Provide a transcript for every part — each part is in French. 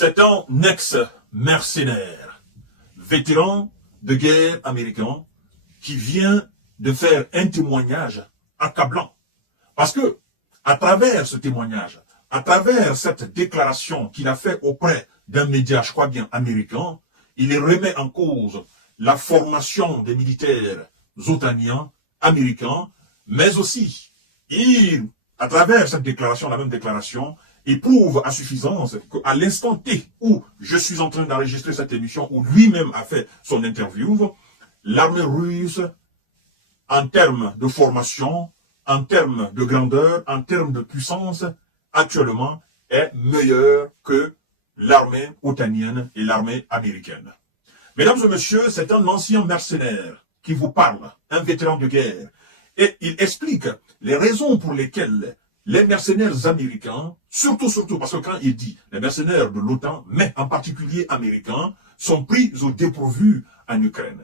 C'est un ex-mercenaire, vétéran de guerre américain, qui vient de faire un témoignage accablant. Parce que, à travers ce témoignage, à travers cette déclaration qu'il a fait auprès d'un média, je crois bien, américain, il remet en cause la formation des militaires otaniens, américains, mais aussi, à travers cette déclaration, la même déclaration, il prouve à suffisance qu'à l'instant T où je suis en train d'enregistrer cette émission, où lui-même a fait son interview, l'armée russe, en termes de formation, en termes de grandeur, en termes de puissance, actuellement, est meilleure que l'armée otanienne et l'armée américaine. Mesdames et messieurs, c'est un ancien mercenaire qui vous parle, un vétéran de guerre. Et il explique les raisons pour lesquelles les mercenaires américains, surtout parce que quand il dit les mercenaires de l'OTAN, mais en particulier américains, sont pris au dépourvu en Ukraine.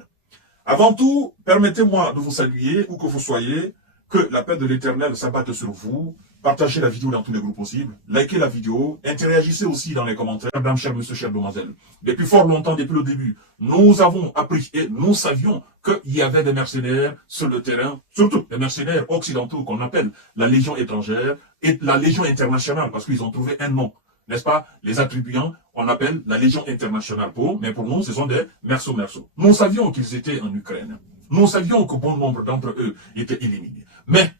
Avant tout, permettez-moi de vous saluer, où que vous soyez, que la paix de l'Éternel s'abatte sur vous. Partagez la vidéo dans tous les groupes possibles, likez la vidéo, interagissez aussi dans les commentaires. Madame, chère monsieur, chère demoiselle, depuis fort longtemps, depuis le début, nous avons appris et nous savions qu'il y avait des mercenaires sur le terrain, surtout des mercenaires occidentaux qu'on appelle la Légion étrangère et la Légion internationale, parce qu'ils ont trouvé un nom, n'est-ce pas? Les attribuants, on appelle la Légion internationale mais pour nous, ce sont des merceaux. Nous savions qu'ils étaient en Ukraine. Nous savions que bon nombre d'entre eux étaient éliminés. Mais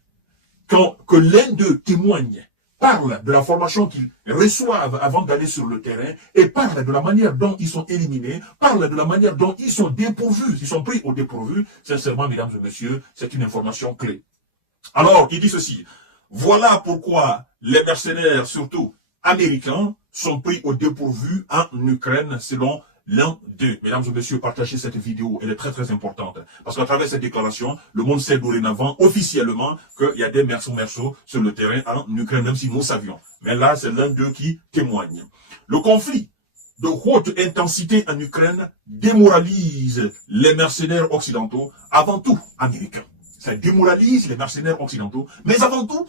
que l'un d'eux témoigne, parle de la formation qu'ils reçoivent avant d'aller sur le terrain et parle de la manière dont ils sont éliminés, parle de la manière dont ils sont dépourvus, ils sont pris au dépourvu, sincèrement, mesdames et messieurs, c'est une information clé. Alors, il dit ceci, voilà pourquoi les mercenaires, surtout américains, sont pris au dépourvu en Ukraine selon l'un d'eux. Mesdames et messieurs, partagez cette vidéo, elle est très très importante. Parce qu'à travers cette déclaration, le monde sait dorénavant, officiellement, qu'il y a des merceaux sur le terrain en Ukraine, même si nous savions. Mais là, c'est l'un d'eux qui témoigne. Le conflit de haute intensité en Ukraine démoralise les mercenaires occidentaux, avant tout américains. Ça démoralise les mercenaires occidentaux, mais avant tout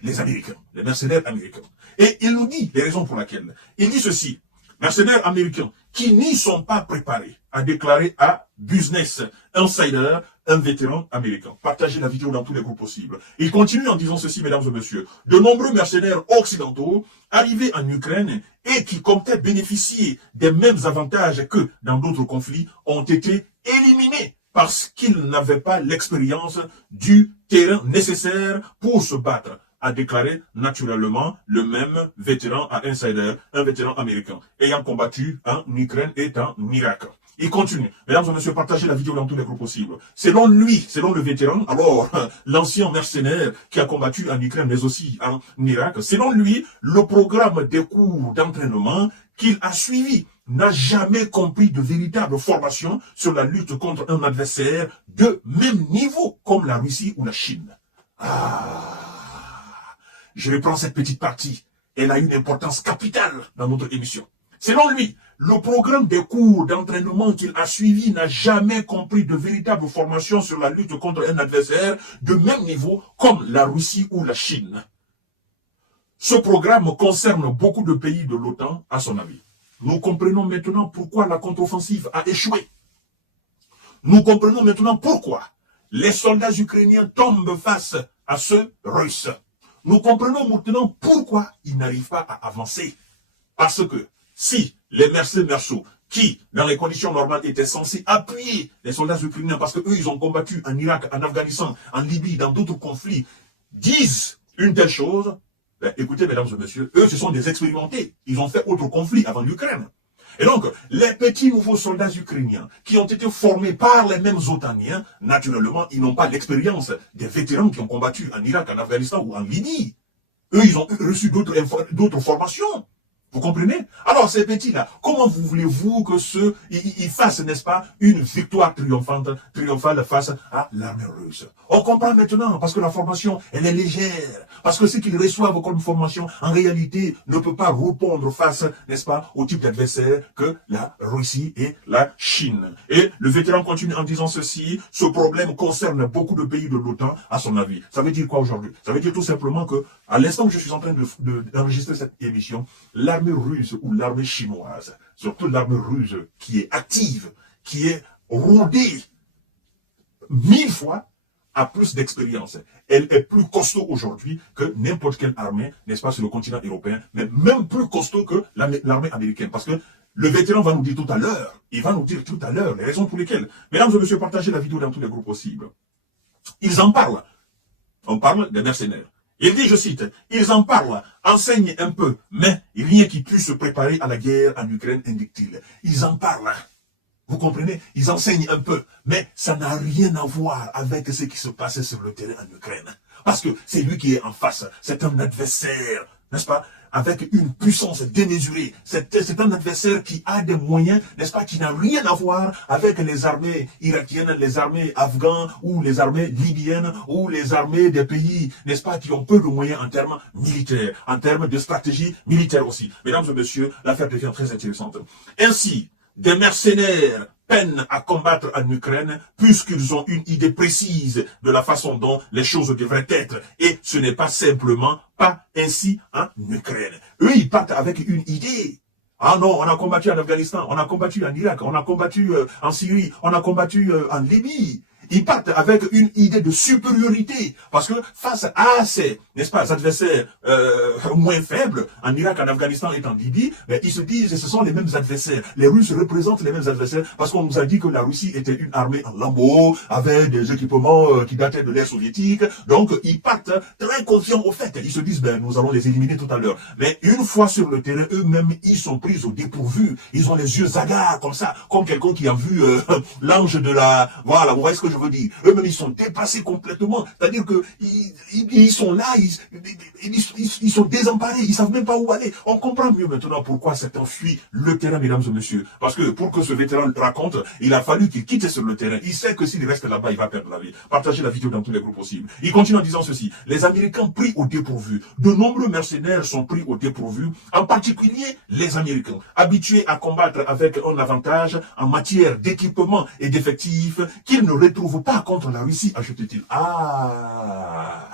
les Américains, les mercenaires américains. Et il nous dit les raisons pour lesquelles. Il dit ceci, mercenaires américains qui n'y sont pas préparés, a déclaré à Business Insider, un vétéran américain. Partagez la vidéo dans tous les groupes possibles. Il continue en disant ceci, mesdames et messieurs. De nombreux mercenaires occidentaux arrivés en Ukraine et qui comptaient bénéficier des mêmes avantages que dans d'autres conflits ont été éliminés parce qu'ils n'avaient pas l'expérience du terrain nécessaire pour se battre, a déclaré naturellement le même vétéran à Insider, un vétéran américain, ayant combattu en Ukraine et en Irak. Il continue. Mesdames et messieurs, partagez la vidéo dans tous les groupes possibles. Selon lui, selon le vétéran, alors, l'ancien mercenaire qui a combattu en Ukraine, mais aussi en Irak, selon lui, le programme des cours d'entraînement qu'il a suivi n'a jamais compris de véritable formation sur la lutte contre un adversaire de même niveau comme la Russie ou la Chine. Je reprends cette petite partie. Elle a une importance capitale dans notre émission. Selon lui, le programme des cours d'entraînement qu'il a suivi n'a jamais compris de véritable formation sur la lutte contre un adversaire de même niveau comme la Russie ou la Chine. Ce programme concerne beaucoup de pays de l'OTAN, à son avis. Nous comprenons maintenant pourquoi la contre-offensive a échoué. Nous comprenons maintenant pourquoi les soldats ukrainiens tombent face à ceux russes. Nous comprenons maintenant pourquoi ils n'arrivent pas à avancer. Parce que si les mercenaires qui, dans les conditions normales, étaient censés appuyer les soldats ukrainiens, parce qu'eux, ils ont combattu en Irak, en Afghanistan, en Libye, dans d'autres conflits, disent une telle chose, ben, écoutez, mesdames et messieurs, eux, ce sont des expérimentés. Ils ont fait autre conflit avant l'Ukraine. Et donc, les petits nouveaux soldats ukrainiens qui ont été formés par les mêmes otaniens, naturellement, ils n'ont pas l'expérience des vétérans qui ont combattu en Irak, en Afghanistan ou en Libye. Eux, ils ont reçu d'autres formations. Vous comprenez? Alors, ces petits-là, comment voulez-vous que ceux, ils fassent, n'est-ce pas, une victoire triomphale face à l'armée russe? On comprend maintenant, parce que la formation, elle est légère. Parce que ce qu'ils reçoivent comme formation, en réalité, ne peut pas répondre face, n'est-ce pas, au type d'adversaire que la Russie et la Chine. Et le vétéran continue en disant ceci, ce problème concerne beaucoup de pays de l'OTAN, à son avis. Ça veut dire quoi aujourd'hui? Ça veut dire tout simplement que, à l'instant que je suis en train d'enregistrer cette émission, l'armée l'armée russe ou l'armée chinoise, surtout l'armée russe qui est active, qui est rodée 1000 fois, a plus d'expérience. Elle est plus costaud aujourd'hui que n'importe quelle armée, n'est-ce pas, sur le continent européen, mais même plus costaud que l'armée américaine. Parce que le vétéran va nous dire tout à l'heure, il va nous dire tout à l'heure les raisons pour lesquelles. Mesdames et messieurs, partagez la vidéo dans tous les groupes possibles. Ils en parlent. On parle des mercenaires. Il dit, je cite, ils en parlent, enseignent un peu, mais rien qui puisse se préparer à la guerre en Ukraine, indique-t-il. Ils en parlent. Vous comprenez? Ils enseignent un peu, mais ça n'a rien à voir avec ce qui se passait sur le terrain en Ukraine. Parce que c'est lui qui est en face. C'est un adversaire, n'est-ce pas? Avec une puissance démesurée. C'est un adversaire qui a des moyens, n'est-ce pas, qui n'a rien à voir avec les armées irakiennes, les armées afghanes, ou les armées libyennes, ou les armées des pays, n'est-ce pas, qui ont peu de moyens en termes militaires, en termes de stratégie militaire aussi. Mesdames et messieurs, l'affaire devient très intéressante. Ainsi, des mercenaires peinent à combattre en Ukraine puisqu'ils ont une idée précise de la façon dont les choses devraient être. Et ce n'est pas simplement pas ainsi en Ukraine. Eux, ils partent avec une idée. Ah non, on a combattu en Afghanistan, on a combattu en Irak, on a combattu en Syrie, on a combattu en Libye. Ils partent avec une idée de supériorité. Parce que face à ces, n'est-ce pas, adversaires moins faibles, en Irak, en Afghanistan et en Libye, mais ils se disent que ce sont les mêmes adversaires. Les Russes représentent les mêmes adversaires parce qu'on nous a dit que la Russie était une armée en lambeaux, avec des équipements qui dataient de l'ère soviétique. Donc, ils partent très confiants au fait. Ils se disent, ben, nous allons les éliminer tout à l'heure. Mais une fois sur le terrain, eux-mêmes, ils sont pris au dépourvu. Ils ont les yeux hagards comme ça, comme quelqu'un qui a vu l'ange de la... Voilà, vous voyez ce que je veux dire. Eux-mêmes, ils sont dépassés complètement. C'est-à-dire que ils sont là, ils sont désemparés, ils savent même pas où aller. On comprend mieux maintenant pourquoi certains fuient le terrain, mesdames et messieurs. Parce que pour que ce vétéran le raconte, il a fallu qu'il quitte sur le terrain. Il sait que s'il reste là-bas, il va perdre la vie. Partagez la vidéo dans tous les groupes possibles. Il continue en disant ceci. Les Américains pris au dépourvu. De nombreux mercenaires sont pris au dépourvu, en particulier les Américains, habitués à combattre avec un avantage en matière d'équipement et d'effectifs qu'ils ne retrouvent pas contre la Russie, ajoute-t-il. Ah,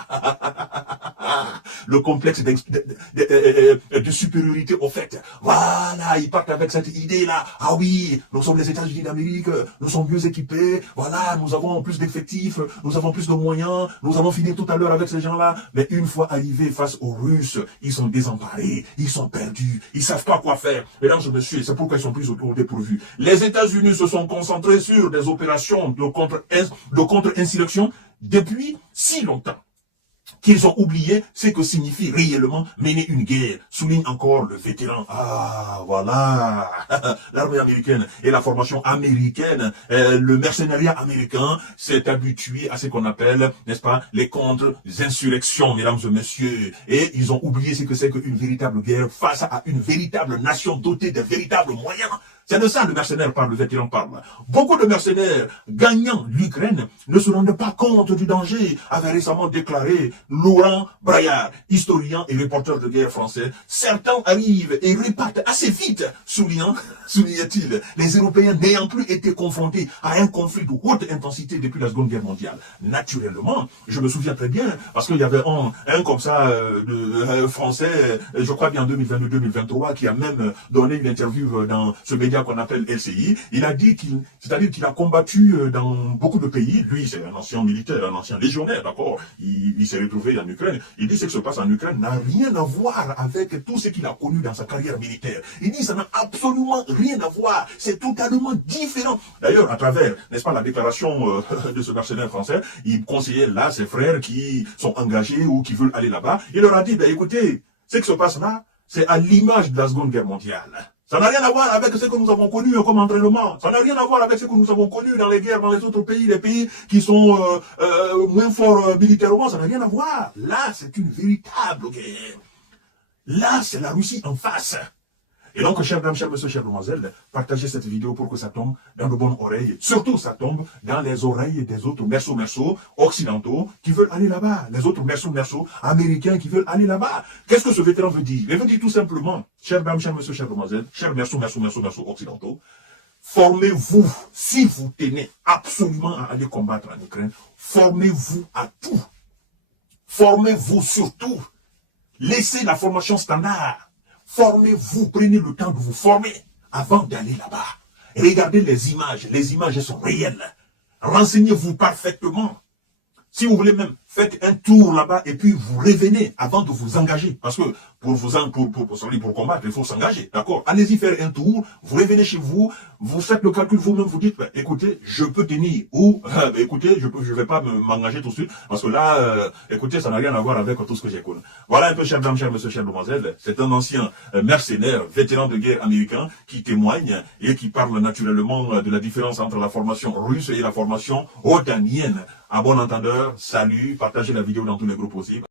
le complexe de supériorité au fait. Voilà, ils partent avec cette idée-là. Ah oui, nous sommes les États-Unis d'Amérique, nous sommes mieux équipés, voilà, nous avons plus d'effectifs, nous avons plus de moyens, nous allons finir tout à l'heure avec ces gens-là. Mais une fois arrivés face aux Russes, ils sont désemparés, ils sont perdus, ils savent pas quoi faire. Mesdames et messieurs, c'est pourquoi ils sont pris au dépourvu. Les États-Unis se sont concentrés sur des opérations de contre-insurrection depuis si longtemps qu'ils ont oublié ce que signifie réellement mener une guerre, souligne encore le vétéran. Ah, voilà, l'armée américaine et la formation américaine, le mercenariat américain s'est habitué à ce qu'on appelle, n'est-ce pas, les contre-insurrections, mesdames et messieurs, et ils ont oublié ce que c'est qu'une véritable guerre face à une véritable nation dotée de véritables moyens. C'est de ça le mercenaire parle, le vétéran parle. Beaucoup de mercenaires gagnant l'Ukraine ne se rendent pas compte du danger, avait récemment déclaré Laurent Braillard, historien et reporter de guerre français. Certains arrivent et repartent assez vite, soulignait-il, les Européens n'ayant plus été confrontés à un conflit de haute intensité depuis la Seconde Guerre mondiale. Naturellement, je me souviens très bien, parce qu'il y avait un comme ça, français, je crois bien en 2022-2023, qui a même donné une interview dans ce média qu'on appelle LCI, il a dit c'est-à-dire qu'il a combattu dans beaucoup de pays. Lui, c'est un ancien militaire, un ancien légionnaire, d'accord. Il s'est retrouvé en Ukraine. Il dit ce qui se passe en Ukraine n'a rien à voir avec tout ce qu'il a connu dans sa carrière militaire. Il dit ça n'a absolument rien à voir. C'est totalement différent. D'ailleurs, à travers, n'est-ce pas, la déclaration de ce mercenaire français, il conseillait là ses frères qui sont engagés ou qui veulent aller là-bas. Il leur a dit, ben écoutez, ce qui se passe là, c'est à l'image de la Seconde Guerre mondiale. Ça n'a rien à voir avec ce que nous avons connu comme entraînement. Ça n'a rien à voir avec ce que nous avons connu dans les guerres, dans les autres pays, les pays qui sont moins forts militairement. Ça n'a rien à voir. Là, c'est une véritable guerre. Là, c'est la Russie en face. Et donc, chers dames, chers messieurs, chères demoiselles, partagez cette vidéo pour que ça tombe dans de bonnes oreilles. Surtout, ça tombe dans les oreilles des autres merceaux occidentaux qui veulent aller là-bas. Les autres merceaux américains qui veulent aller là-bas. Qu'est-ce que ce vétéran veut dire? Il veut dire tout simplement, chers dames, chers messieurs, chères demoiselles, chers merceaux occidentaux, formez-vous, si vous tenez absolument à aller combattre en Ukraine, formez-vous à tout. Formez-vous surtout. Laissez la formation standard. formez-vous, prenez le temps de vous former avant d'aller là-bas. Regardez les images sont réelles. Renseignez-vous parfaitement. Si vous voulez même, faites un tour là-bas et puis vous revenez avant de vous engager. Parce que pour combattre, il faut s'engager. D'accord? Allez-y faire un tour, vous revenez chez vous, vous faites le calcul vous-même, vous dites, écoutez, je peux tenir. Ou, écoutez, je vais pas m'engager tout de suite. Parce que là, écoutez, ça n'a rien à voir avec tout ce que j'ai connu. Voilà un peu, chers dames, chers messieurs, chers demoiselles. C'est un ancien mercenaire, vétéran de guerre américain, qui témoigne et qui parle naturellement de la différence entre la formation russe et la formation otanienne. À bon entendeur, salut, partagez la vidéo dans tous les groupes possibles.